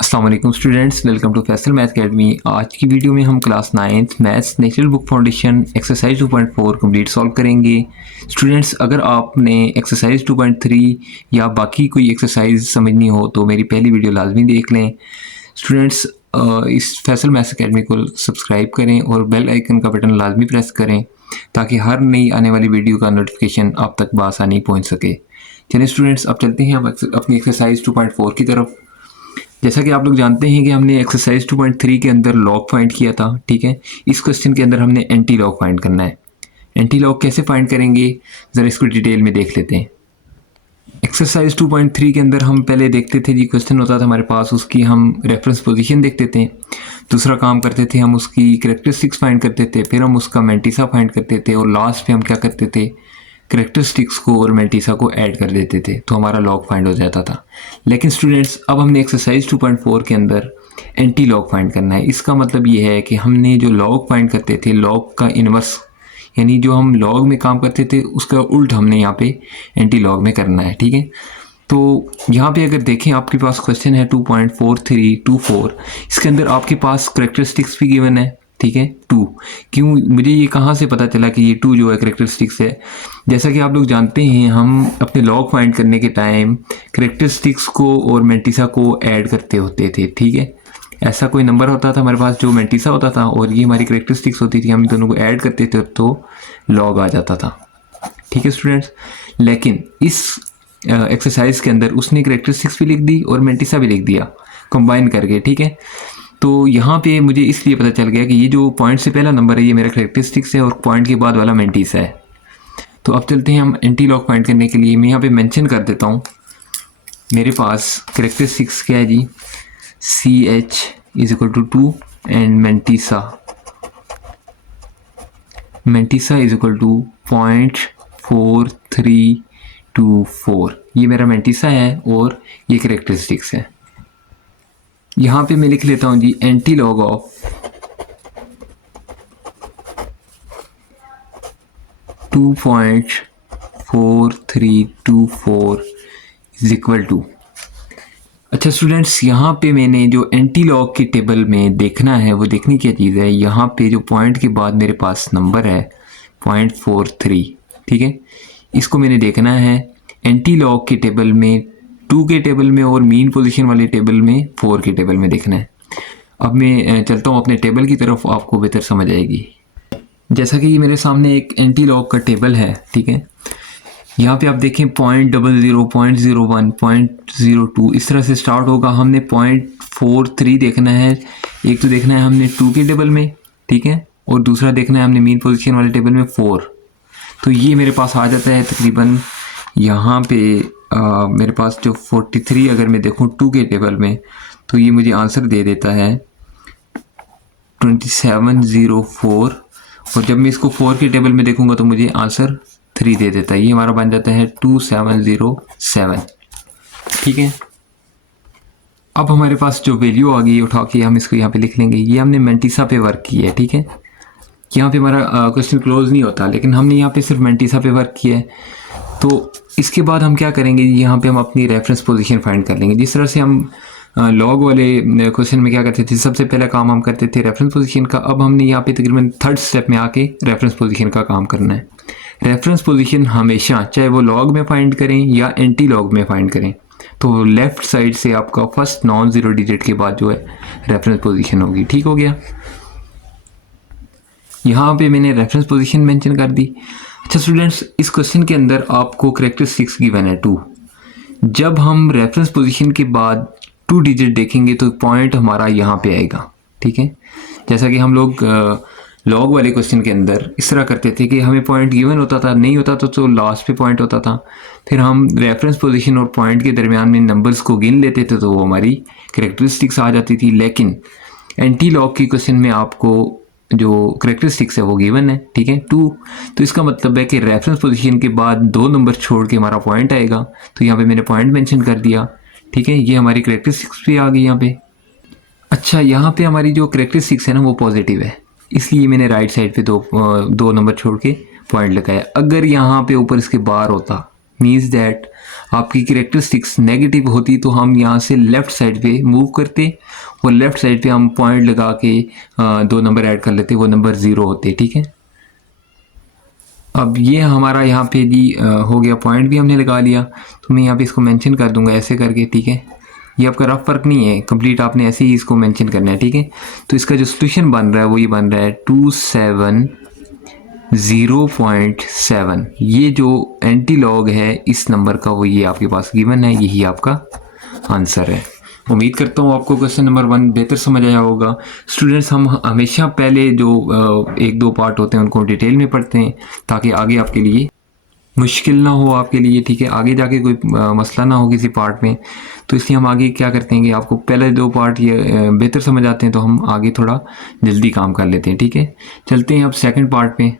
अस्सलाम वालेकुम students, welcome to Faisal math academy. आज की वीडियो में हम class 9th maths natural book foundation exercise 2.4 complete solve करेंगे। स्टूडेंट्स, अगर आपने एक्सरसाइज 2.3 या बाकी कोई एक्सरसाइज समझनी हो तो मेरी पहली वीडियो लाजमी देख लें। स्टूडेंट्स, इस फैसल मैथ्स अकेडमी को सब्सक्राइब करें और बेल आइकन का बटन लाजमी प्रेस करें ताकि हर नई आने वाली वीडियो का नोटिफिकेशन आप तक बआसानी पहुँच सके। चलिए स्टूडेंट्स, अब चलते हैं हम अपनी एक्सरसाइज 2.4 की तरफ। जैसा कि आप लोग जानते हैं कि हमने एक्सरसाइज 2.3 के अंदर लॉग फाइंड किया था, ठीक है। इस क्वेश्चन के अंदर हमने एंटी लॉग फाइंड करना है। एंटी लॉग कैसे फाइंड करेंगे, ज़रा इसको डिटेल में देख लेते हैं। एक्सरसाइज 2.3 के अंदर हम पहले देखते थे जी, क्वेश्चन होता था हमारे पास, उसकी हम रेफरेंस पोजीशन देखते थे। दूसरा काम करते थे हम उसकी कैरेक्टरिस्टिक्स फाइंड करते थे, फिर हम उसका मैंटिसा फाइंड करते थे और लास्ट पे हम क्या करते थे, कैरेक्टरिस्टिक्स को और मैंटिसा को ऐड कर देते थे, तो हमारा लॉग फाइंड हो जाता था। लेकिन स्टूडेंट्स, अब हमने एक्सरसाइज 2.4 के अंदर एंटी लॉग फाइंड करना है। इसका मतलब ये है कि हमने जो लॉग फाइंड करते थे, लॉग का इन्वर्स, यानी जो हम लॉग में काम करते थे उसका उल्ट हमने यहाँ पे एंटी लॉग में करना है, ठीक है। तो यहाँ पे अगर देखें, आपके पास क्वेश्चन है 2.4324, इसके अंदर आपके पास करेक्टरिस्टिक्स भी गिवन है, ठीक है, 2। क्यों, मुझे ये कहाँ से पता चला कि ये 2 जो है करेक्टरिस्टिक्स है? जैसा कि आप लोग जानते हैं, हम अपने लॉग फाइंड करने के टाइम करेक्टरिस्टिक्स को और मैंटिसा को ऐड करते होते थे, ठीक है। ऐसा कोई नंबर होता था हमारे पास जो मैंटिसा होता था और ये हमारी करेक्टरिस्टिक्स होती थी, हम दोनों को ऐड करते थे तो लॉग आ जाता था, ठीक है स्टूडेंट्स। लेकिन इस एक्सरसाइज के अंदर उसने करेक्टरिस्टिक्स भी लिख दी और मैंटिसा भी लिख दिया कंबाइन करके, ठीक है। तो यहाँ पे मुझे इसलिए पता चल गया कि ये जो पॉइंट से पहला नंबर है ये मेरा करेक्टरिस्टिक्स है और पॉइंट के बाद वाला मैंटिसा है। तो अब चलते हैं हम एंटी लॉग फाइंड करने के लिए। मैं यहाँ पे मेंशन कर देता हूँ, मेरे पास करेक्टरिस्टिक्स क्या है जी, CH is equal to 2 and mantissa is equal to 0.4324। ये मेरा मैंटिसा है और ये करेक्टरिस्टिक्स है। यहाँ पे मैं लिख लेता हूँ जी, anti log of 2.4324 is equal to. अच्छा स्टूडेंट्स, यहाँ पे मैंने जो एंटी लॉग के टेबल में देखना है वो देखनी क्या चीज़ है, यहाँ पे जो पॉइंट के बाद मेरे पास नंबर है 0.43, ठीक है, इसको मैंने देखना है एंटी लॉग के टेबल में, 2 के टेबल में और मीन पोजीशन वाले टेबल में 4 के टेबल में देखना है। अब मैं चलता हूँ अपने टेबल की तरफ, आपको बेहतर समझ आएगी। जैसा कि मेरे सामने एक एंटी लॉग का टेबल है, ठीक है। यहाँ पे आप देखें 0.00, 0.01, 0.02 इस तरह से स्टार्ट होगा। हमने 0.43 देखना है, एक तो देखना है हमने 2 के टेबल में, ठीक है, और दूसरा देखना है हमने मीन पोजीशन वाले टेबल में 4। तो ये मेरे पास आ जाता है तकरीबन यहाँ पे मेरे पास जो 43 अगर मैं देखूँ 2 के टेबल में, तो ये मुझे आंसर दे देता है 2704। और जब मैं इसको 4 के टेबल में देखूँगा तो मुझे आंसर 3 दे देता है। ये हमारा बन जाता है 2707, ठीक है। अब हमारे पास जो वैल्यू आ गई उठा के हम इसको यहाँ पे लिख लेंगे। ये हमने मैंटिसा पे वर्क किया है, ठीक है। यहाँ पे हमारा क्वेश्चन क्लोज नहीं होता, लेकिन हमने यहाँ पे सिर्फ मैंटिसा पे वर्क किया है। तो इसके बाद हम क्या करेंगे, यहाँ पे हम अपनी रेफरेंस पोजीशन फाइंड कर लेंगे। जिस तरह से हम लॉग वाले क्वेश्चन में क्या करते थे, सबसे पहला काम हम करते थे रेफरेंस पोजीशन का। अब हमने यहाँ पे तकरीबन 3rd स्टेप में आके रेफरेंस पोजीशन का काम करना है। रेफरेंस पोजीशन हमेशा, चाहे वो लॉग में फाइंड करें या एंटी लॉग में फाइंड करें, तो लेफ्ट साइड से आपका फर्स्ट नॉन ज़ीरो डिजिट के बाद जो है रेफरेंस पोजीशन होगी, ठीक हो गया। यहाँ पे मैंने रेफरेंस पोजीशन मेंशन कर दी। अच्छा स्टूडेंट्स, इस क्वेश्चन के अंदर आपको करेक्टरिस्टिक्स गिवन है 2। जब हम रेफरेंस पोजीशन के बाद 2 डिजिट देखेंगे तो पॉइंट हमारा यहाँ पे आएगा, ठीक है। जैसा कि हम लोग लॉग वाले क्वेश्चन के अंदर इस तरह करते थे कि हमें पॉइंट गिवन होता था, नहीं होता तो लास्ट पे पॉइंट होता था, फिर हम रेफरेंस पोजीशन और पॉइंट के दरमियान में नंबर्स को गिन लेते थे तो वो हमारी करेक्टरिस्टिक्स आ जाती थी। लेकिन एंटी लॉग के क्वेश्चन में आपको जो करेक्टरिस्टिक्स है वो गिवन है, ठीक है, 2। तो इसका मतलब है कि रेफरेंस पोजीशन के बाद 2 नंबर छोड़ के हमारा पॉइंट आएगा। तो यहाँ पे मैंने पॉइंट मेंशन कर दिया, ठीक है। ये हमारी करेक्टरिस्टिक्स भी आ गई यहाँ पे। अच्छा, यहाँ पे हमारी जो करेक्टरिस्टिक्स है ना वो पॉजिटिव है, इसलिए मैंने राइट साइड पे दो नंबर छोड़ के पॉइंट लगाया। अगर यहाँ पे ऊपर इसके बार होता, मीन्स दैट आपकी कैरेक्टरिस्टिक्स नेगेटिव होती तो हम यहाँ से लेफ़्ट साइड पे मूव करते और लेफ़्ट साइड पे हम पॉइंट लगा के 2 नंबर ऐड कर लेते, वो नंबर 0 होते। ठीक है, अब ये हमारा यहाँ पे जी हो गया, पॉइंट भी हमने लगा लिया। तो मैं यहाँ पे इसको मेंशन कर दूंगा ऐसे करके। ठीक है, ये आपका रफ वर्क नहीं है, कंप्लीट आपने ऐसे ही इसको मेंशन करना है। ठीक है, तो इसका जो सोल्यूशन बन रहा है वो ये बन रहा है 270.7। ये जो एंटी लॉग है इस नंबर का वो ये आपके पास गिवन है, यही आपका आंसर है। उम्मीद करता हूँ आपको क्वेश्चन नंबर 1 बेहतर समझ आया होगा। स्टूडेंट्स, हम हमेशा पहले जो 1-2 पार्ट होते हैं उनको डिटेल में पढ़ते हैं ताकि आगे आपके लिए मुश्किल ना हो आपके लिए। ठीक है, आगे जाके कोई मसला ना हो किसी पार्ट में, तो इसलिए हम आगे क्या करते हैं कि आपको पहले 2 पार्ट ये बेहतर समझ आते हैं तो हम आगे थोड़ा जल्दी काम कर लेते हैं। ठीक है, चलते हैं अब सेकंड पार्ट पे।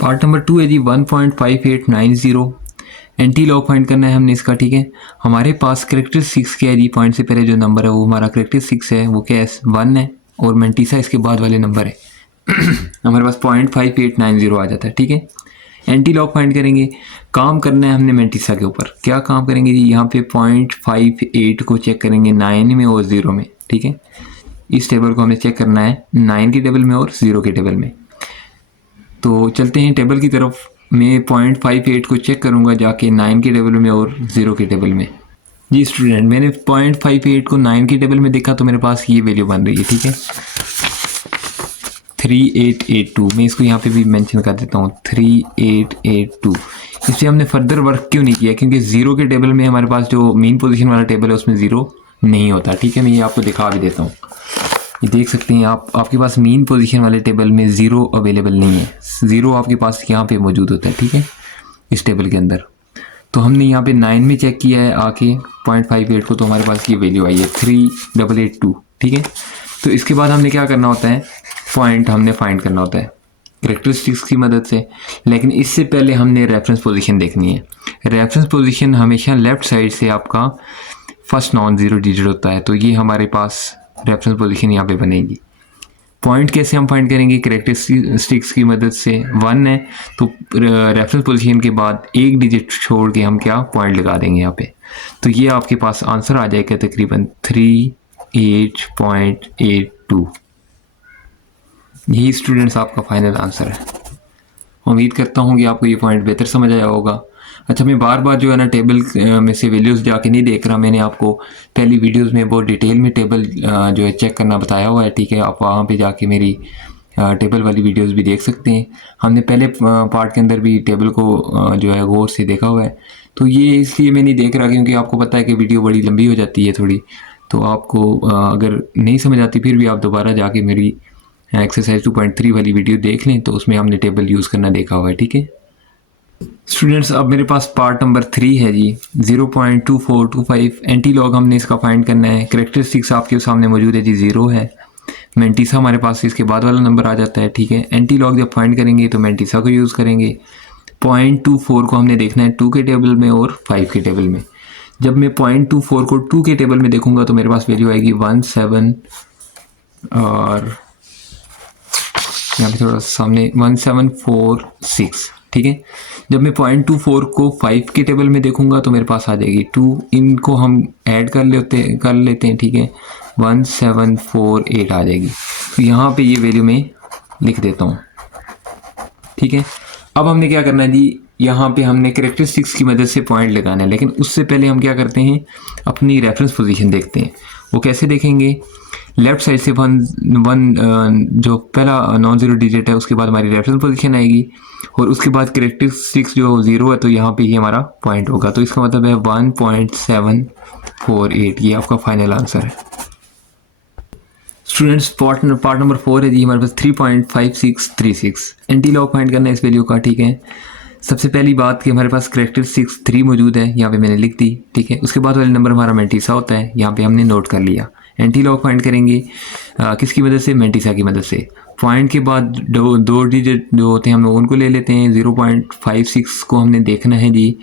पार्ट नंबर 2 है जी 1.5890। एंटी लॉग फाइंड करना है हमने इसका। ठीक है, हमारे पास कैरेक्टरिस्टिक्स क्या है जी, पॉइंट से पहले जो नंबर है वो हमारा कैरेक्टरिस्टिक्स है, वो क्या है 1 है, और मेंटिसा इसके बाद वाले नंबर है हमारे पास 0.5890 आ जाता है। ठीक है, एंटी लॉग फाइंड करेंगे, काम करना है हमने मेंटिसा के ऊपर। क्या काम करेंगे जी, यहाँ पे 0.58 को चेक करेंगे 9 में और 0 में। ठीक है, इस टेबल को हमें चेक करना है 9 के टेबल में और 0 के टेबल में। तो चलते हैं टेबल की तरफ। मैं 0.58 को चेक करूँगा जाके 9 के टेबल में और 0 के टेबल में। जी स्टूडेंट, मैंने 0.58 को 9 के टेबल में देखा तो मेरे पास ये वैल्यू बन रही है। ठीक है, 3882। मैं इसको यहाँ पे भी मेंशन कर देता हूँ 3882। इससे हमने फर्दर वर्क क्यों नहीं किया, क्योंकि 0 के टेबल में हमारे पास जो मेन पोजीशन वाला टेबल है उसमें 0 नहीं होता। ठीक है, मैं ये आपको दिखा भी देता हूँ। ये देख सकते हैं आप, आपके पास मेन पोजीशन वाले टेबल में 0 अवेलेबल नहीं है, 0 आपके पास यहाँ पे मौजूद होता है। ठीक है, इस टेबल के अंदर। तो हमने यहाँ पे 9 में चेक किया है आके 0.58 को, तो हमारे पास ये वैल्यू आई है 3882। ठीक है, तो इसके बाद हमने क्या करना होता है, पॉइंट हमने फाइंड करना होता है कैरेक्टरिस्टिक्स की मदद से। लेकिन इससे पहले हमने रेफरेंस पोजीशन देखनी है। रेफरेंस पोजीशन हमेशा लेफ़्ट साइड से आपका फर्स्ट नॉन ज़ीरो डिजिट होता है, तो ये हमारे पास रेफरेंस पोजीशन यहाँ पे बनेगी। पॉइंट कैसे हम फाइंड करेंगे, कैरेक्टरिस्टिक्स की मदद से। 1 है तो रेफरेंस पोजीशन के बाद एक डिजिट छोड़ के हम क्या पॉइंट लगा देंगे यहाँ पे, तो ये आपके पास आंसर आ जाएगा तकरीबन 38.82। यही स्टूडेंट्स आपका फाइनल आंसर है। उम्मीद करता हूँ कि आपको ये पॉइंट बेहतर समझ आया होगा। अच्छा, मैं बार बार जो है ना टेबल में से वैल्यूज़ जाके नहीं देख रहा, मैंने आपको पहली वीडियोस में बहुत डिटेल में टेबल जो है चेक करना बताया हुआ है। ठीक है, आप वहाँ पे जाके मेरी टेबल वाली वीडियोस भी देख सकते हैं। हमने पहले पार्ट के अंदर भी टेबल को जो है गौर से देखा हुआ है। तो ये इसलिए मैं नहीं देख रहा क्योंकि आपको पता है कि वीडियो बड़ी लंबी हो जाती है थोड़ी, तो आपको अगर नहीं समझ आती फिर भी आप दोबारा जाके मेरी एक्सरसाइज 2.3 वाली वीडियो देख लें, तो उसमें हमने टेबल यूज़ करना देखा हुआ है। ठीक है स्टूडेंट्स, अब मेरे पास पार्ट नंबर 3 है जी 0.2425। एंटी लॉग हमने इसका फाइंड करना है। कैरेक्टरिस्टिक्स आपके सामने मौजूद है जी, 0 है। मेंटिसा हमारे पास इसके बाद वाला नंबर आ जाता है। ठीक है, एंटी लॉग जब फाइंड करेंगे तो मेंटिसा को यूज़ करेंगे। 0.24 को हमने देखना है 2 के टेबल में और 5 के टेबल में। जब मैं 0.24 को 2 के टेबल में देखूंगा तो मेरे पास वैल्यू आएगी 17 और यहाँ पे थोड़ा सामने 1746। ठीक है, जब मैं 0.24 को 5 के टेबल में देखूंगा तो मेरे पास आ जाएगी 2। इनको हम ऐड कर लेते हैं। ठीक है, 1748 आ जाएगी। तो यहाँ पे ये वैल्यू मैं लिख देता हूँ। ठीक है, अब हमने क्या करना है जी, यहाँ पे हमने कैरेक्टरिस्टिक्स की मदद से पॉइंट लगाना है, लेकिन उससे पहले हम क्या करते हैं, अपनी रेफरेंस पोजीशन देखते हैं। वो कैसे देखेंगे, लेफ्ट साइड से वन जो पहला नॉन ज़ीरो डिजिट है उसके बाद हमारी रेफरेंस पोजीशन आएगी और उसके बाद कैरेक्टरिस्टिक्स जो 0 है तो यहाँ पे ये हमारा पॉइंट होगा। तो इसका मतलब है 1.748। ये आपका फाइनल आंसर है। स्टूडेंट्स, पार्ट नंबर 4 है जी हमारे पास 3.5636। एंटी लॉग फाइंड करना है इस वैल्यू का। ठीक है, सबसे पहली बात कि हमारे पास कैरेक्टरिस्टिक्स 3 मौजूद है, यहाँ पे मैंने लिख दी। ठीक है, उसके बाद वाले नंबर हमारा मेंटिसा होता है, यहाँ पे हमने नोट कर लिया। एंटी लॉग फाइंड करेंगे किसकी मदद से, मेंटिसा की मदद से। पॉइंट के बाद दो डिजिट जो होते हैं हम उनको ले लेते हैं। 0.56 को हमने देखना है जी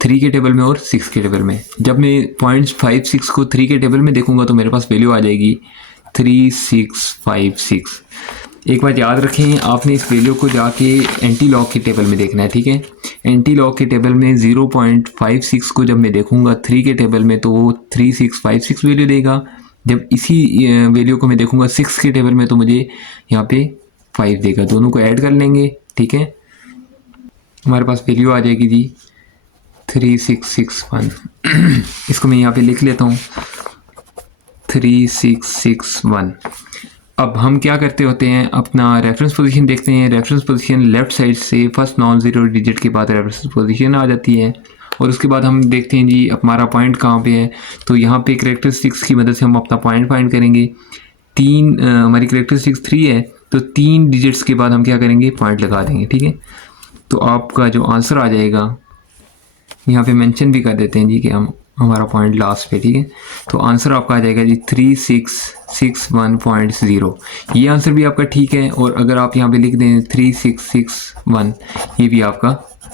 3 के टेबल में और 6 के टेबल में। जब मैं 0.56 को 3 के टेबल में देखूंगा तो मेरे पास वैल्यू आ जाएगी 3656। एक बात याद रखें, आपने इस वैल्यू को जाके एंटी लॉग के टेबल में देखना है, ठीक है। एंटी लॉग के टेबल में 0.56 को जब मैं देखूंगा 3 के टेबल में तो वो 3656 वैल्यू देगा। जब इसी वैल्यू को मैं देखूंगा 6 के टेबल में तो मुझे यहाँ पे 5 देगा। दोनों को ऐड कर लेंगे, ठीक है। हमारे पास वैल्यू आ जाएगी जी 3661। इसको मैं यहाँ पे लिख लेता हूँ 3661। अब हम क्या करते होते हैं, अपना रेफरेंस पोजीशन देखते हैं। रेफरेंस पोजीशन लेफ़्ट साइड से फर्स्ट नॉन ज़ीरो डिजिट के बाद रेफरेंस पोजीशन आ जाती है और उसके बाद हम देखते हैं जी हमारा पॉइंट कहाँ पे है। तो यहाँ पे करैक्टरिस्टिक्स की मदद से हम अपना पॉइंट फाइंड करेंगे। हमारी करैक्टरिस्टिक्स 3 है तो 3 डिजिट्स के बाद हम क्या करेंगे, पॉइंट लगा देंगे, ठीक है। तो आपका जो आंसर आ जाएगा, यहाँ पे मेंशन भी कर देते हैं जी कि हमारा पॉइंट लास्ट पे, ठीक है। तो आंसर आपका आ जाएगा जी 3661.0। ये आंसर भी आपका ठीक है। और अगर आप यहाँ पे लिख दें 3661, ये भी आपका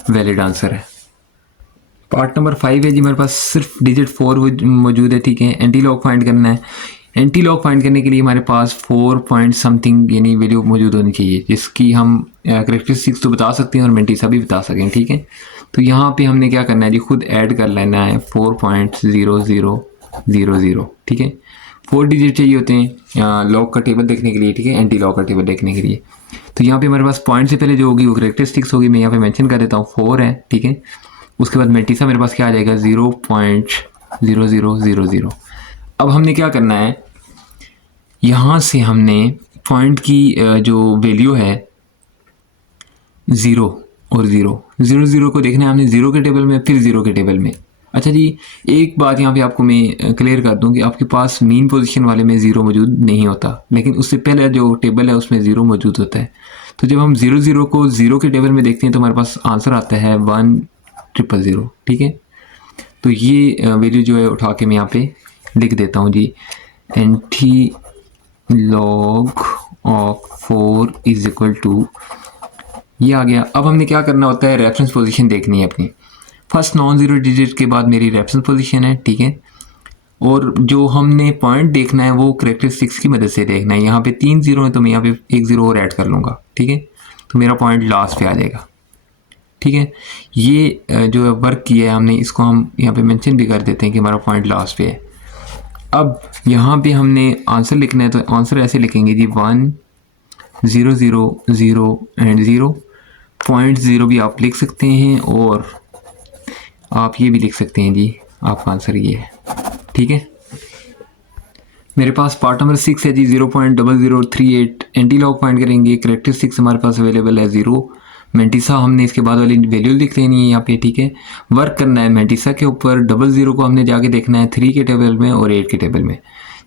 वैलिड आंसर है। पार्ट नंबर 5 है जी, मेरे पास सिर्फ डिजिट 4 मौजूद है, ठीक है। एंटी लॉग फाइंड करना है। एंटी लॉग फाइंड करने के लिए हमारे पास 4 पॉइंट समथिंग यानी वैल्यू मौजूद होनी चाहिए, जिसकी हम करैक्टरिस्टिक्स तो बता सकते हैं और मेंटिसा भी बता सकें, ठीक है। तो यहाँ पे हमने क्या करना है जी, खुद ऐड कर लेना है 4.0000, ठीक है। 4 डिजिट चाहिए होते हैं लॉग का टेबल देखने के लिए, ठीक है, एंटी लॉग का टेबल देखने के लिए। तो यहाँ पे हमारे पास पॉइंट से पहले जो होगी वो करैक्टरिस्टिक्स होगी। मैं यहाँ पे मेंशन कर देता हूँ 4 है, ठीक है। उसके बाद मेंटिसा मेरे पास क्या आ जाएगा 0.0000। अब हमने क्या करना है, यहाँ से हमने पॉइंट की जो वैल्यू है 0 और 0 को देखना है हमने 0 के टेबल में, फिर 0 के टेबल में। अच्छा जी, एक बात यहाँ पे आपको मैं क्लियर कर दूँ कि आपके पास मीन पोजीशन वाले में 0 मौजूद नहीं होता, लेकिन उससे पहले जो टेबल है उसमें 0 मौजूद होता है। तो जब हम 0 को 0 के टेबल में देखते हैं तो हमारे पास आंसर आता है 1000, ठीक है। तो ये वैल्यू जो है उठा के मैं यहाँ पे लिख देता हूँ जी, anti log of 4 is equal to, ये आ गया। अब हमने क्या करना होता है, रेफरेंस पोजीशन देखनी है अपनी। फर्स्ट नॉन ज़ीरो डिजिट के बाद मेरी रेफरेंस पोजीशन है, ठीक है। और जो हमने पॉइंट देखना है वो करैक्टरिस्टिक्स की मदद से देखना है। यहाँ पे 3 0 है तो मैं यहाँ पे 1 0 और ऐड कर लूँगा, ठीक है। तो मेरा पॉइंट लास्ट पे आ जाएगा, ठीक है। ये जो वर्क किया है हमने, इसको हम यहाँ पे मेंशन भी कर देते हैं कि हमारा पॉइंट लास्ट पे है। अब यहाँ पे हमने आंसर लिखना है तो आंसर ऐसे लिखेंगे जी 1 0 0 0 एंड 0। पॉइंट 0 भी आप लिख सकते हैं और आप ये भी लिख सकते हैं जी, आपका आंसर ये है, ठीक है। मेरे पास पार्ट नंबर 6 है जी, 0.0038 एंटी लॉग फाइंड करेंगे। करैक्टरिस्टिक्स हमारे पास अवेलेबल है 0। मेंटिसा हमने इसके बाद वाली वैल्यू लिख लेनी है यहाँ पे, ठीक है। वर्क करना है मेंटिसा के ऊपर। 00 को हमने जाके देखना है 3 के टेबल में और 8 के टेबल में।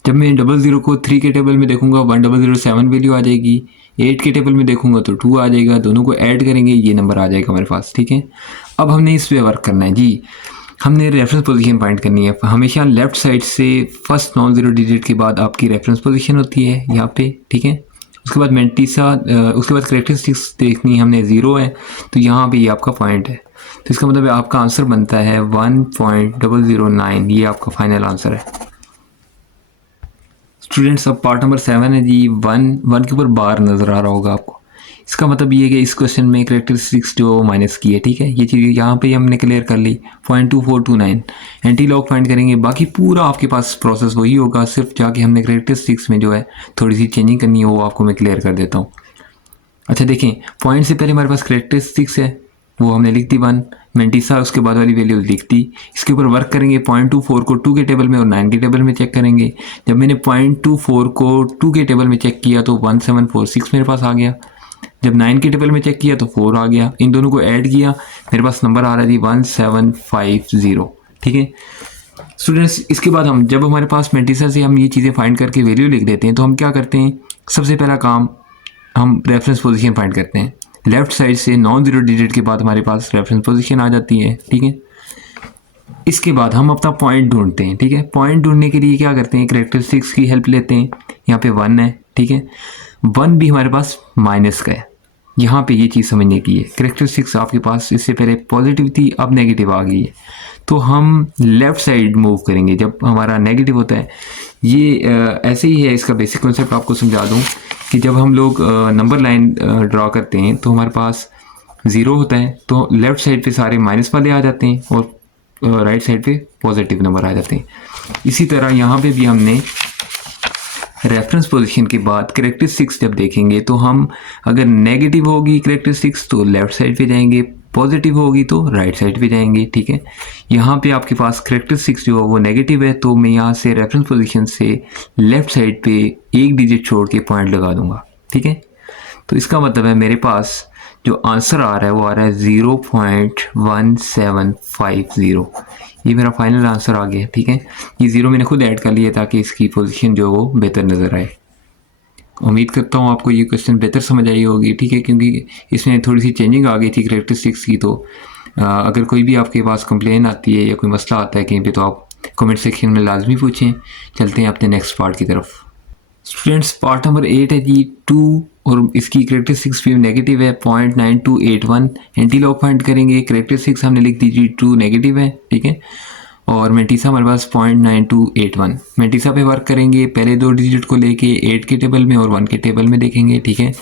जब मैं 00 को 3 के टेबल में देखूंगा 1007 वैल्यू आ जाएगी, 8 के टेबल में देखूंगा तो 2 आ जाएगा। दोनों को ऐड करेंगे, ये नंबर आ जाएगा हमारे पास, ठीक है। अब हमने इस पे वर्क करना है जी, हमने रेफरेंस पोजीशन फाइंड करनी है। हमेशा लेफ्ट साइड से फर्स्ट नॉन ज़ीरो डिजिट के बाद आपकी रेफरेंस पोजीशन होती है यहाँ पे, ठीक है। उसके बाद मेंटिसा, उसके बाद करैक्टरिस्टिक्स देखनी है हमने, 0 है तो यहाँ पे ये आपका पॉइंट है। तो इसका मतलब आपका आंसर बनता है 1.009। ये आपका फाइनल आंसर है स्टूडेंट्स। अब पार्ट नंबर 7 है जी, 1 के ऊपर बार नज़र आ रहा होगा आपको। इसका मतलब ये है कि इस क्वेश्चन में करैक्टरिस्टिक्स जो माइनस की है, ठीक है। ये चीज़ यहाँ पे हमने क्लियर कर ली। 0.2429 एंटी लॉग फाइंड करेंगे। बाकी पूरा आपके पास प्रोसेस वही होगा, सिर्फ जाके हमने करैक्टरिस्टिक्स में जो है थोड़ी सी चेंजिंग करनी है, वो आपको मैं क्लियर कर देता हूँ। अच्छा देखें, पॉइंट से पहले हमारे पास करैक्टरिस्टिक्स है, वो हमने लिख दी 1। मेंटिसा उसके बाद वाली वैल्यू लिख दी। इसके ऊपर वर्क करेंगे। 0.24 को 2 के टेबल में और 9 के टेबल में चेक करेंगे। जब मैंने 0.24 को 2 के टेबल में चेक किया तो 1746 मेरे पास आ गया। जब 9 के टेबल में चेक किया तो 4 आ गया। इन दोनों को ऐड किया, मेरे पास नंबर आ रहा है जी 1750, ठीक है स्टूडेंट्स। इसके बाद हम जब हमारे पास मेंटिसा से हम ये चीज़ें फाइंड करके वैल्यू लिख देते हैं तो हम क्या करते हैं, सबसे पहला काम हम रेफरेंस पोजीशन फाइंड करते हैं। लेफ्ट साइड से नॉन ज़ीरो डिजिट के बाद हमारे पास रेफरेंस पोजीशन आ जाती है, ठीक है। इसके बाद हम अपना पॉइंट ढूंढते हैं, ठीक है। पॉइंट ढूंढने के लिए क्या करते हैं, करैक्टरिस्टिक्स की हेल्प लेते हैं। यहाँ पे 1 है, ठीक है। 1 भी हमारे पास माइनस का है, यहाँ पे ये चीज़ समझने की है। करेक्टरिस्टिक्स आपके पास इससे पहले पॉजिटिव थी, अब नेगेटिव आ गई है, तो हम लेफ़्ट साइड मूव करेंगे जब हमारा नेगेटिव होता है। ये ऐसे ही है, इसका बेसिक कॉन्सेप्ट आपको समझा दूँ कि जब हम लोग नंबर लाइन ड्रॉ करते हैं तो हमारे पास 0 होता है, तो लेफ़्ट साइड पे सारे माइनस वाले आ जाते हैं और राइट साइड पे पॉजिटिव नंबर आ जाते हैं। इसी तरह यहाँ पे भी हमने रेफरेंस पोजीशन के बाद करेक्टरिस्टिक्स जब देखेंगे तो हम अगर नेगेटिव होगी करेक्टरिस्टिक्स तो लेफ़्ट साइड पे जाएंगे, पॉजिटिव होगी तो राइट साइड पे जाएंगे, ठीक है। यहाँ पे आपके पास करेक्टरिस्टिक्स जो है वो नेगेटिव है, तो मैं यहाँ से रेफरेंस पोजीशन से लेफ़्ट साइड पे एक डिजिट छोड़ के पॉइंट लगा दूंगा, ठीक है। तो इसका मतलब है मेरे पास जो आंसर आ रहा है वो आ रहा है 0.1750। ये मेरा फाइनल आंसर आ गया, ठीक है। ये 0 मैंने खुद ऐड कर लिया ताकि इसकी पोजीशन जो वो बेहतर नज़र आए। उम्मीद करता हूँ आपको ये क्वेश्चन बेहतर समझ आई होगी, ठीक है, क्योंकि इसमें थोड़ी सी चेंजिंग आ गई थी करेक्टरिस्टिक्स की। तो अगर कोई भी आपके पास कंप्लेन आती है या कोई मसला आता है कहीं पे तो आप कमेंट सेक्शन में लाजमी पूछें। चलते हैं अपने नेक्स्ट पार्ट की तरफ। स्टूडेंट्स, पार्ट नंबर 8 है जी 2, और इसकी करेक्टरिस्टिक्स भी नेगेटिव है 0.9281। एंटी लॉग फाइंड करेंगे, करेक्टरिस्टिक्स हमने लिख दी जी 2 नेगेटिव है, ठीक है, और मेंटिसा हमारे पास 0.9281। मेंटिसा पे वर्क करेंगे, पहले 2 डिजिट को लेके 8 के टेबल में और 1 के टेबल में देखेंगे, ठीक है।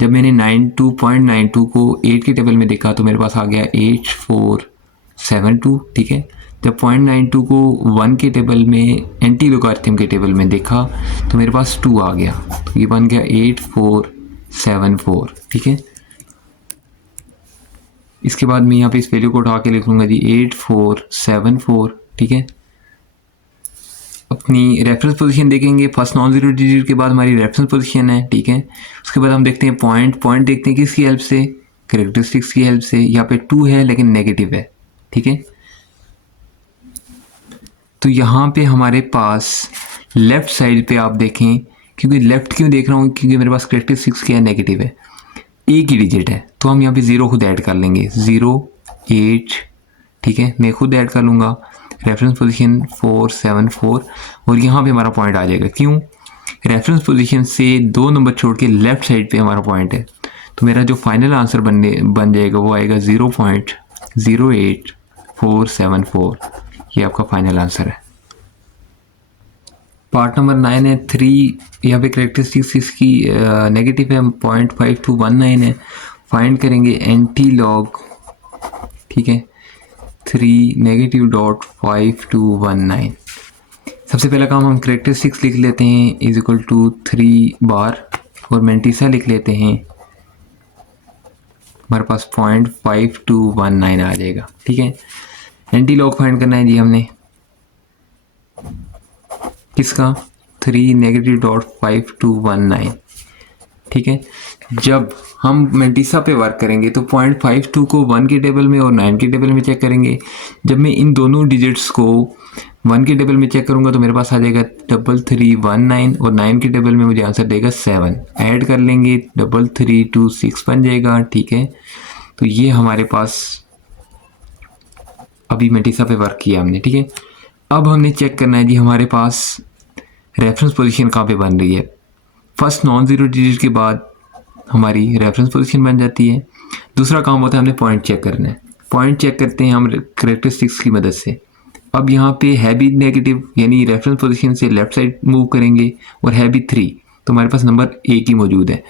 जब मैंने 92.92 को 8 के टेबल में देखा तो मेरे पास आ गया 8472, ठीक है। जब 0.92 को 1 के टेबल में एंटी लोगारिथम के टेबल में देखा तो मेरे पास 2 आ गया, तो ये बन गया 8474, ठीक है। इसके बाद मैं यहाँ पे इस वैल्यू को उठा के लिख लूँगा जी 8474, ठीक है। अपनी रेफरेंस पोजीशन देखेंगे, फर्स्ट नॉन जीरो डिजिट के बाद हमारी रेफरेंस पोजीशन है, ठीक है। उसके बाद हम देखते हैं पॉइंट देखते हैं किसकी हेल्प से, करेक्टरिस्टिक्स की हेल्प से। यहाँ पे 2 है लेकिन नेगेटिव है, ठीक है। तो यहाँ पे हमारे पास लेफ़्ट साइड पे आप देखें, क्योंकि लेफ़्ट क्यों देख रहा हूँ, क्योंकि मेरे पास करेक्टरिस्टिक्स क्या है, नेगेटिव है, एक ही डिजिट है, तो हम यहाँ पे 0 खुद ऐड कर लेंगे, 0 8, ठीक है, मैं खुद ऐड कर लूँगा। रेफरेंस पोजीशन 474 और यहाँ पे हमारा पॉइंट आ जाएगा। क्यों? रेफरेंस पोजीशन से 2 नंबर छोड़ के लेफ़्ट साइड पे हमारा पॉइंट है, तो मेरा जो फाइनल आंसर बन जाएगा वो आएगा 0.08474। ये आपका फाइनल आंसर है। पार्ट नंबर 9 है 3, यहाँ पे करेक्टरिस्टिक्स इसकी नेगेटिव है 0.5219 है। फाइंड करेंगे एंटी लॉग, ठीक है, 3 -.5219। सबसे पहला काम हम करेक्टरिस्टिक्स लिख लेते हैं इज इक्वल टू 3 बार और मेंटिसा लिख लेते हैं, हमारे पास 0.5219 आ जाएगा, ठीक है। एंटी लॉग फाइंड करना है जी हमने, किसका, 3 -.5219, ठीक है। जब हम मेंटिसा पे वर्क करेंगे तो 0.52 को 1 के टेबल में और 9 के टेबल में चेक करेंगे। जब मैं इन दोनों डिजिट्स को 1 के टेबल में चेक करूँगा तो मेरे पास आ जाएगा 3319 और 9 के टेबल में मुझे आंसर देगा 7। ऐड कर लेंगे 3326 बन जाएगा, ठीक है। तो ये हमारे पास अभी मेंटिसा पे वर्क किया हमने, ठीक है। अब हमने चेक करना है जी हमारे पास रेफरेंस पोजीशन कहाँ पे बन रही है। फर्स्ट नॉन ज़ीरो डिजिट के बाद हमारी रेफरेंस पोजीशन बन जाती है। दूसरा काम होता है हमने पॉइंट चेक करना है। पॉइंट चेक करते हैं हम करेक्टरिस्टिक्स की मदद से। अब यहाँ पे है भी नेगेटिव, यानी रेफरेंस पोजीशन से लेफ्ट साइड मूव करेंगे और है भी 3, तो हमारे पास नंबर एक ही मौजूद है।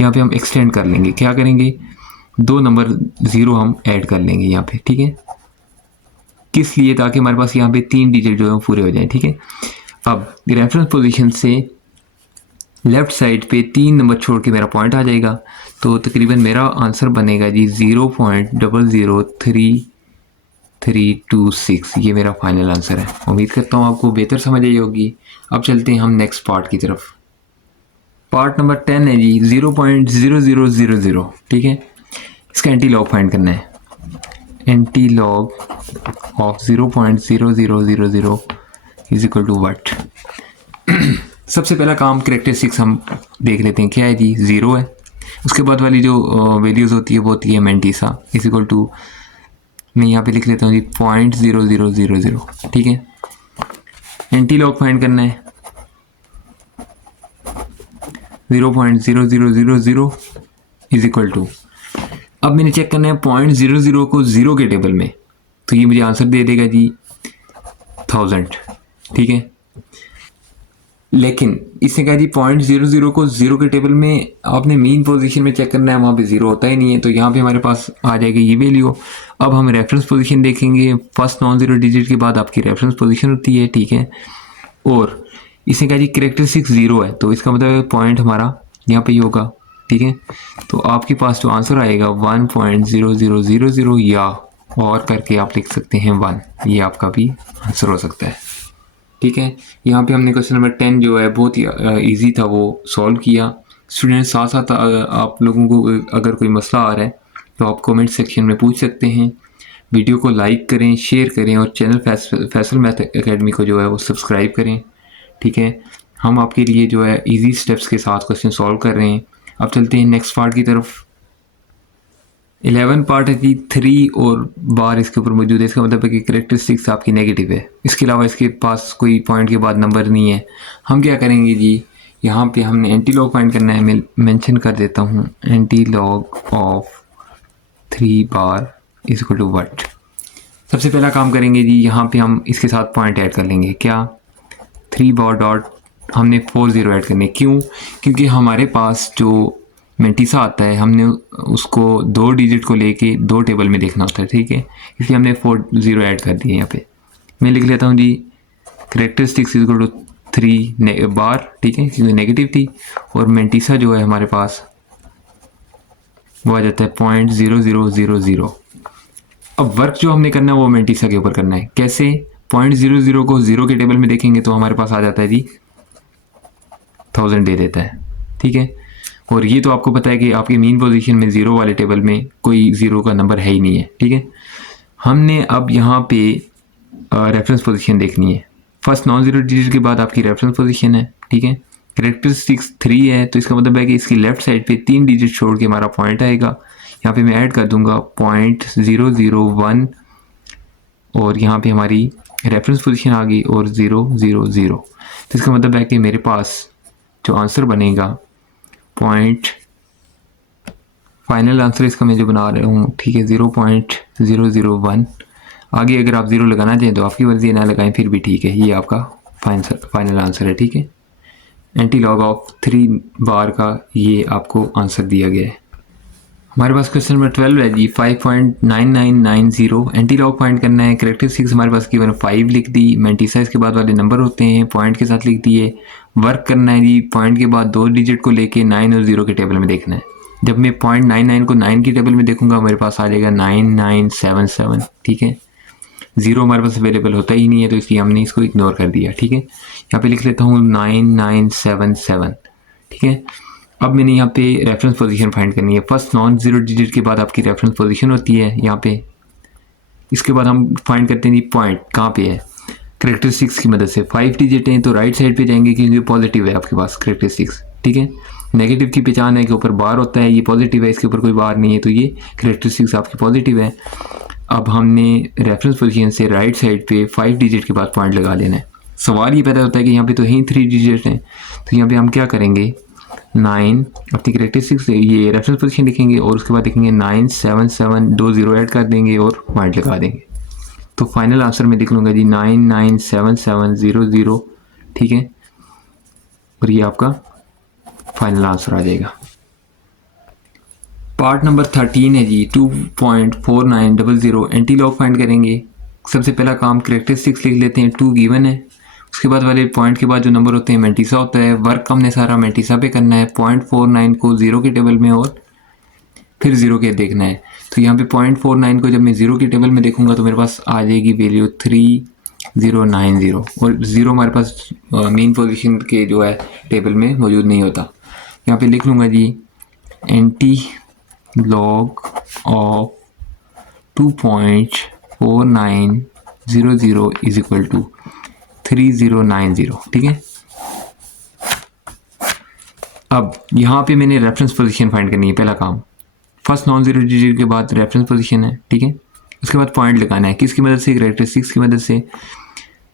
यहाँ पे हम एक्सटेंड कर लेंगे, क्या करेंगे, 2 नंबर 0 हम ऐड कर लेंगे यहाँ पे, ठीक है। किस लिए, ताकि हमारे पास यहाँ पे 3 डिजिट जो है पूरे हो जाएं, ठीक है। अब रेफरेंस पोजीशन से लेफ़्ट साइड पे 3 नंबर छोड़ के मेरा पॉइंट आ जाएगा, तो तकरीबन मेरा आंसर बनेगा जी 0.00326। ये मेरा फाइनल आंसर है। उम्मीद करता हूँ आपको बेहतर समझ आई होगी। अब चलते हैं हम नेक्स्ट पार्ट की तरफ। पार्ट नंबर 10 है जी 0.0000, ठीक है। इसका एंटी लॉग फाइंड करना है। Anti log of 0.0000 is equal to what. सबसे पहला काम करेक्टरिस्टिक्स हम देख लेते हैं, क्या है जी, 0 है। उसके बाद वाली जो वैल्यूज़ होती है वो होती है मेंटिसा इज इक्वल टू, मैं यहाँ पे लिख लेता हूँ जी 0.0000, ठीक है। एंटी लॉग फाइंड करना है 0.0000 इज इक्वल टू अब मैंने चेक करना है 0.00 को 0 के टेबल में, तो ये मुझे आंसर दे देगा जी 1000, ठीक है। लेकिन इसने कहा जी 0.00 को 0 के टेबल में आपने मीन पोजीशन में चेक करना है, वहाँ पे 0 होता ही नहीं है, तो यहाँ पे हमारे पास आ जाएगी ये वैल्यू। अब हम रेफरेंस पोजीशन देखेंगे, फर्स्ट नॉन ज़ीरो डिजिट के बाद आपकी रेफरेंस पोजीशन होती है, ठीक है। और इसने कहा जी कैरेक्टरिस्टिक 0 है, तो इसका मतलब पॉइंट हमारा यहाँ पे ही होगा, ठीक है। तो आपके पास जो आंसर आएगा 1.0000 या और करके आप लिख सकते हैं 1, ये आपका भी आंसर हो सकता है, ठीक है। यहाँ पे हमने क्वेश्चन नंबर 10 जो है बहुत ही इजी था वो सॉल्व किया। स्टूडेंट्स साथ साथ आप लोगों को अगर कोई मसला आ रहा है तो आप कमेंट सेक्शन में पूछ सकते हैं। वीडियो को लाइक करें, शेयर करें और चैनल फैसल मैथ एकेडमी को जो है वो सब्सक्राइब करें, ठीक है। हम आपके लिए जो है इजी स्टेप्स के साथ क्वेश्चन सॉल्व कर रहे हैं। अब चलते हैं नेक्स्ट पार्ट की तरफ। 11 पार्ट है कि 3 और बार इसके ऊपर मौजूद है, इसका मतलब है कि कैरेक्टरिस्टिक्स आपकी नेगेटिव है, इसके अलावा इसके पास कोई पॉइंट के बाद नंबर नहीं है। हम क्या करेंगे जी, यहाँ पे हमने एंटी लॉग फाइंड करना है। मैं मेंशन कर देता हूँ anti log of 3 bar is equal to what. सबसे पहला काम करेंगे जी, यहाँ पे हम इसके साथ पॉइंट ऐड कर लेंगे, क्या 3 बार डॉट हमने 40 ऐड करने। क्यों? क्योंकि हमारे पास जो मेंटिसा आता है हमने उसको 2 डिजिट को लेके 2 टेबल में देखना होता है, ठीक है। इसलिए हमने 40 ऐड कर दिए यहाँ पे। मैं लिख लेता हूँ जी कैरेक्टरिस्टिक्स इज इक्वल टू 3 बार, ठीक है, क्योंकि नेगेटिव थी। और मेंटिसा जो है हमारे पास वो आ जाता है 0.0000। अब वर्क जो हमने करना है वो मेंटिसा के ऊपर करना है। कैसे? 0.00 को 0 के टेबल में देखेंगे तो हमारे पास आ जाता है जी 1000 दे देता है, ठीक है। और ये तो आपको पता है कि आपके मीन पोजीशन में 0 वाले टेबल में कोई 0 का नंबर है ही नहीं है, ठीक है। हमने अब यहाँ पे रेफरेंस पोजीशन देखनी है। फर्स्ट नॉन ज़ीरो डिजिट के बाद आपकी रेफरेंस पोजीशन है, ठीक है। कैरेक्टरिस्टिक्स 3 है, तो इसका मतलब है कि इसकी लेफ्ट साइड पे 3 डिजिट छोड़ के हमारा पॉइंट आएगा। यहाँ पे मैं ऐड कर दूंगा 0.001 और यहाँ पे हमारी रेफरेंस पोजीशन आ गई और 000। तो इसका मतलब है कि मेरे पास जो आंसर बनेगा पॉइंट, फाइनल आंसर इसका मैं जो बना रहा हूँ, ठीक है, 0.001। आगे अगर आप 0 लगाना चाहें तो आपकी मर्जी, ना लगाएं फिर भी ठीक है। ये आपका फाइनल आंसर है, ठीक है। एंटी लॉग ऑफ 3 बार का ये आपको आंसर दिया गया है। हमारे पास क्वेश्चन नंबर 12 है जी 5.9990। एंटी लॉग फाइंड करना है। कैरेक्टरिस्टिक्स हमारे पास गिवन 5 लिख दी, मेंटिसा इसके बाद वाले नंबर होते हैं, पॉइंट के साथ लिख दिए। वर्क करना है जी, पॉइंट के बाद 2 डिजिट को लेके 9 और 0 के टेबल में देखना है। जब मैं 0.99 को 9 की टेबल में देखूंगा मेरे पास आ जाएगा 9977, ठीक है। 0 हमारे पास अवेलेबल होता ही नहीं है, तो इसलिए हमने इसको इग्नोर कर दिया, ठीक है। यहाँ पे लिख लेता हूँ 9977, ठीक है। अब मैंने यहाँ पे रेफरेंस पोजीशन फाइंड करनी है। फर्स्ट नॉन ज़ीरो डिजिट के बाद आपकी रेफरेंस पोजीशन होती है यहाँ पे। इसके बाद हम फाइंड करते हैं जी पॉइंट कहाँ पे है। कैरेक्टरिस्टिक्स की मदद से 5 डिजिट हैं तो राइट साइड पे जाएंगे क्योंकि पॉजिटिव है आपके पास कैरेक्टरिस्टिक्स, ठीक है। नेगेटिव की पहचान है कि ऊपर बार होता है, ये पॉजिटिव है, इसके ऊपर कोई बार नहीं है, तो ये कैरेक्टरिस्टिक्स आपकी पॉजिटिव है। अब हमने रेफरेंस पोजीशन से राइट साइड पे 5 डिजिट के बाद पॉइंट लगा लेना है। सवाल ये पैदा होता है कि यहाँ पे तो ही 3 डिजिट हैं, तो यहाँ पे हम क्या करेंगे, 9 अपनी कैरेक्टरिस्टिक्स ये रेफरेंस पोजीशन लिखेंगे और उसके बाद लिखेंगे 977, 2 0 ऐड कर देंगे और पॉइंट लगा देंगे। तो फाइनल आंसर में लिख लूँगा जी 997700, ठीक है। और ये आपका फाइनल आंसर आ जाएगा। पार्ट नंबर 13 है जी 2.4900। एंटी लॉग फाइंड करेंगे। सबसे पहला काम कैरेक्टरिस्टिक्स लिख लेते हैं, 2 गिवन है, उसके बाद वाले पॉइंट के बाद जो नंबर होते हैं मेंटिसा होता है। वर्क हमने सारा मेंटिसा पे करना है। 0.49 को 0 के टेबल में और फिर 0 के देखना है। तो यहाँ पे 0.49 को जब मैं 0 के टेबल में देखूंगा तो मेरे पास आ जाएगी वैल्यू 3090 और 0 हमारे पास मेन पोजीशन के जो है टेबल में मौजूद नहीं होता। यहाँ पे लिख लूँगा जी anti log of 2.4900 is equal to 3090, ठीक है। अब यहाँ पे मैंने रेफरेंस पोजीशन फाइंड करनी है। पहला काम फर्स्ट नॉन ज़ीरो डिजिट के बाद रेफरेंस पोजीशन है, ठीक है। उसके बाद पॉइंट लगाना है, किसकी मदद से, कैरेक्टरिस्टिक्स की मदद से।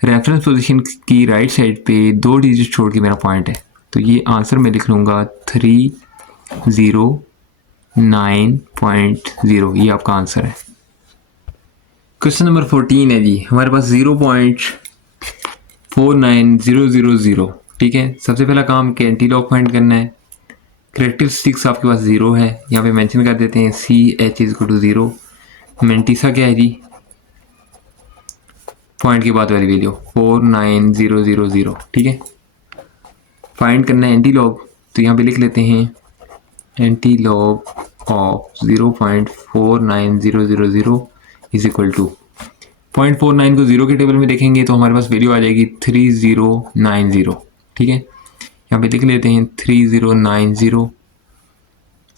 रेफरेंस पोजीशन की राइट साइड पे 2 डिजिट छोड़ के मेरा पॉइंट है, तो ये आंसर मैं लिख लूँगा 3090 9.0, ये आपका आंसर है। क्वेश्चन नंबर 14 है जी, हमारे पास 0.49000, ठीक है। सबसे पहला काम के एंटी लॉग फाइंड करना है। करेक्टरिस्टिक्स आपके पास 0 है, यहाँ पे मेंशन कर देते हैं CH = 0। मेंटिसा क्या है जी, पॉइंट के बाद वाली वैल्यू 49000, ठीक है। फाइंड करना है एंटी लॉग, तो यहाँ पे लिख लेते हैं anti log of 0.49000 is equal to 0.49 को 0 के टेबल में देखेंगे तो हमारे पास वैल्यू आ जाएगी 3090, ठीक है। यहाँ पे लिख लेते हैं 3090।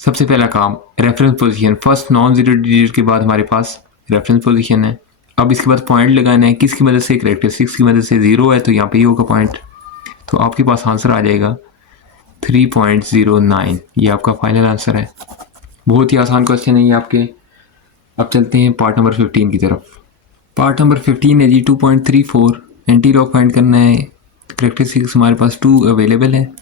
सबसे पहला काम reference position, first non zero digit के बाद हमारे पास रेफरेंस पोजीशन है। अब इसके बाद पॉइंट लगाना है, किसकी मदद से, करेक्टरिस्टिक्स की मदद से। 0 है तो यहाँ पे ही होगा पॉइंट, तो आपके पास आंसर आ जाएगा 3.09, ये आपका फाइनल आंसर है। बहुत ही आसान क्वेश्चन है ये आपके। अब चलते हैं पार्ट नंबर 15 की तरफ। पार्ट नंबर 15 है जी 2.34, एंटी लॉग फाइंड करना है। करेक्टरिस्टिक्स हमारे पास 2 अवेलेबल है।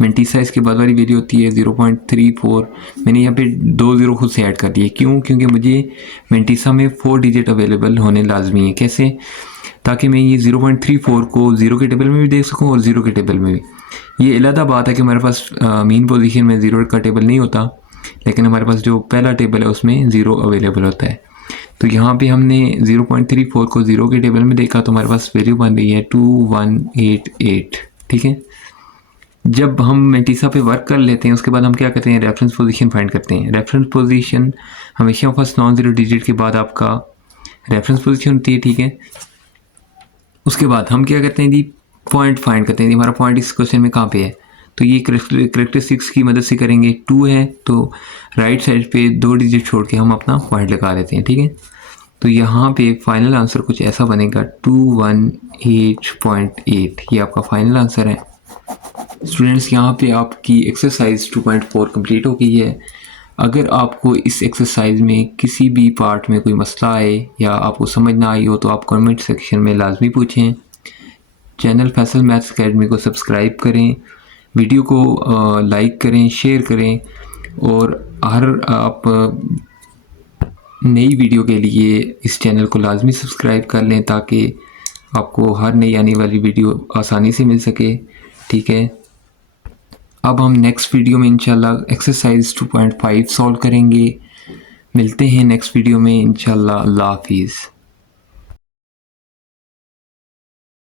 मेंटिसा इसके बाद वाली वैल्यू होती है 0.34। मैंने यहाँ पे 2 0 खुद से ऐड कर दिए, क्यों, क्योंकि मुझे मेंटिसा में 4 डिजिट अवेलेबल होने लाजमी है। कैसे, ताकि मैं ये 0.34 को 0 के टेबल में भी देख सकूँ और 0 के टेबल में भी। ये अलग बात है कि हमारे पास मीन पोजीशन में 0 का टेबल नहीं होता, लेकिन हमारे पास जो पहला टेबल है उसमें 0 अवेलेबल होता है। तो यहाँ पे हमने 0.34 को 0 के टेबल में देखा तो हमारे पास वैल्यू बन रही है 2188, ठीक है। जब हम मेंटिसा पे वर्क कर लेते हैं उसके बाद हम क्या करते हैं, रेफरेंस पोजीशन फाइंड करते हैं। रेफरेंस पोजीशन हमेशा फर्स्ट नॉन जीरो डिजिट के बाद आपका रेफरेंस पोजीशन होती है, ठीक है। उसके बाद हम क्या करते हैं जी, पॉइंट फाइंड करते हैं। हमारा पॉइंट इस क्वेश्चन में कहाँ पे है, तो ये करेक्टरिस्टिक्स की मदद से करेंगे। 2 है तो राइट साइड पे 2 डिजिट छोड़ के हम अपना पॉइंट लगा देते हैं, ठीक है। तो यहाँ पे फाइनल आंसर कुछ ऐसा बनेगा 218.8, ये आपका फाइनल आंसर है। स्टूडेंट्स, यहाँ पे आपकी एक्सरसाइज 2.4 कंप्लीट हो गई है। अगर आपको इस एक्सरसाइज में किसी भी पार्ट में कोई मसला आए या आपको समझ ना आई हो तो आप कमेंट सेक्शन में लाजमी पूछें। चैनल फैसल मैथ्स अकेडमी को सब्सक्राइब करें, वीडियो को लाइक करें, शेयर करें, और हर आप नई वीडियो के लिए इस चैनल को लाजमी सब्सक्राइब कर लें ताकि आपको हर नई आने वाली वीडियो आसानी से मिल सके, ठीक है। अब हम नेक्स्ट वीडियो में इंशाल्लाह एक्सरसाइज 2.5 सॉल्व करेंगे। मिलते हैं नेक्स्ट वीडियो में इंशाल्लाह। अल्लाह हाफिज़।